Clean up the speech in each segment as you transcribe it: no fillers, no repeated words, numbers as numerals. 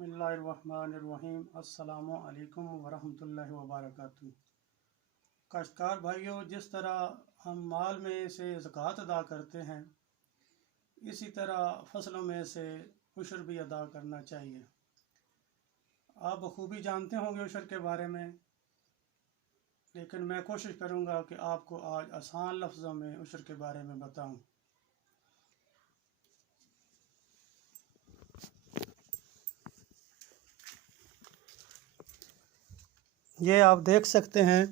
बिस्मिल्लाहिर्रहमानिर्रहीम। अस्सलामु अलैकुम वरहमतुल्लाहि वबरकातुहू। काश्तकार भाइयों, जिस तरह हम माल में से ज़कात अदा करते हैं, इसी तरह फसलों में से उशर भी अदा करना चाहिए। आप बखूबी जानते होंगे उशर के बारे में, लेकिन मैं कोशिश करूँगा कि आपको आज आसान लफ्ज़ों में उशर के बारे में बताऊँ। ये आप देख सकते हैं,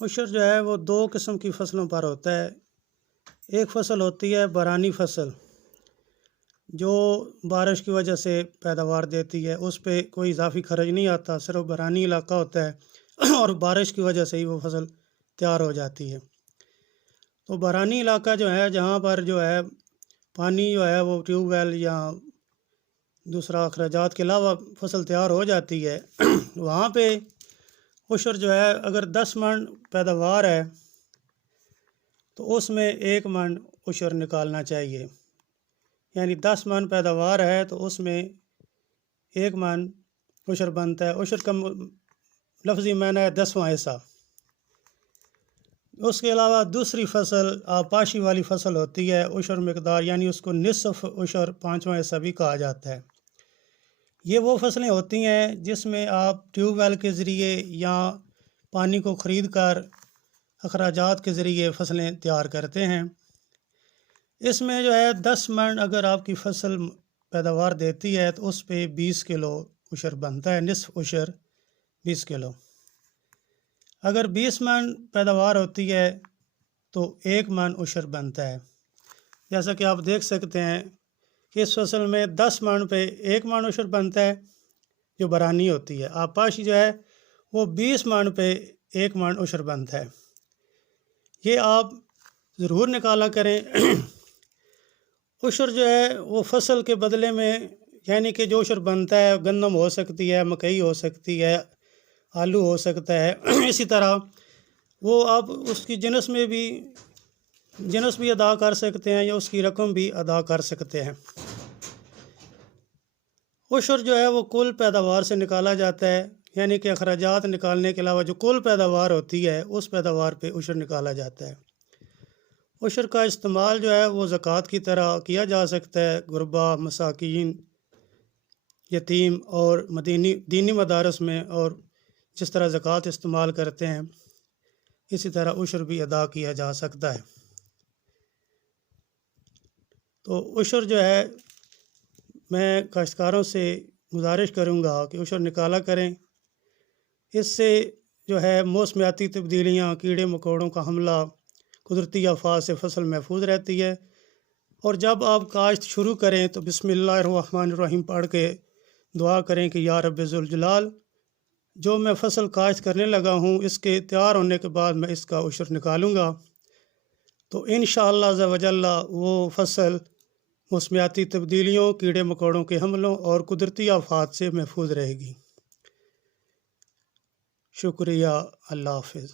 उशर जो है वो दो किस्म की फ़सलों पर होता है। एक फ़सल होती है बरानी फ़सल, जो बारिश की वजह से पैदावार देती है, उस पे कोई इजाफी खर्च नहीं आता, सिर्फ बरानी इलाका होता है और बारिश की वजह से ही वो फ़सल तैयार हो जाती है। तो बरानी इलाका जो है, जहाँ पर जो है पानी जो है वो ट्यूबवेल या दूसरा अखराजात के अलावा फ़सल तैयार हो जाती है वहाँ पे उशर जो है, अगर 10 मन पैदावार है तो उसमें 1 मन उशर निकालना चाहिए। यानी 10 मन पैदावार है तो उसमें 1 मन उशर बनता है। उशर का लफ्ज़ी माना है 10वां हिस्सा। उसके अलावा दूसरी फ़सल आपाशी वाली फ़सल होती है, उशर मकदार यानी उसको निसफ़ उशर 5वां हिस्सा भी कहा जाता है। ये वो फसलें होती हैं जिसमें आप ट्यूबवेल के ज़रिए या पानी को ख़रीद कर अखराजात के ज़रिए फ़सलें तैयार करते हैं। इसमें जो है 10 मन अगर आपकी फ़सल पैदावार देती है तो उस पे 20 किलो उशर बनता है, निसफ़ उशर 20 किलो। अगर 20 मन पैदावार होती है तो 1 मन उशर बनता है। जैसा कि आप देख सकते हैं, इस फसल में 10 मन पे 1 मन उशर बनता है जो बरानी होती है। आपाशी जो है वो 20 मन पे 1 मन उशर बनता है। ये आप ज़रूर निकाला करें। उशर जो है वो फसल के बदले में, यानी कि जो उशर बनता है, गंदम हो सकती है, मकई हो सकती है, आलू हो सकता है इसी तरह वो आप उसकी जिनस में भी अदा कर सकते हैं या उसकी रकम भी अदा कर सकते हैं। उशर जो है वो कुल पैदावार से निकाला जाता है, यानी कि अखराजात निकालने के अलावा जो कुल पैदावार होती है उस पैदावार पे उशर निकाला जाता है। उशर का इस्तेमाल जो है वो ज़कात की तरह किया जा सकता है। गुरबा, मसाकीन, यतीम और दीनी मदारस में, और जिस तरह ज़कात इस्तेमाल करते हैं इसी तरह उशर भी अदा किया जा सकता है। तो उशर जो है, मैं काश्तकारों से गुजारिश करूँगा कि उशर निकाला करें। इससे जो है मौसमियाती तब्दीलियाँ, कीड़े मकोड़ों का हमला, कुदरती आफात से फ़सल महफूज रहती है। और जब आप काश्त शुरू करें तो बिस्मिल्लाहिर्रहमानिर्रहीम पढ़ के दुआ करें कि या रब्बे ज़ुल जलाल, जो मैं फ़सल काश्त करने लगा हूँ इसके तैयार होने के बाद मैं इसका उशर निकालूँगा, तो इंशाअल्लाह अज़्ज़ा व जल्ला वो फ़सल मौसमियाती तब्दीलियों, कीड़े मकोड़ों के हमलों और कुदरती आफात से महफूज रहेगी। शुक्रिया। अल्लाह हाफ़िज़।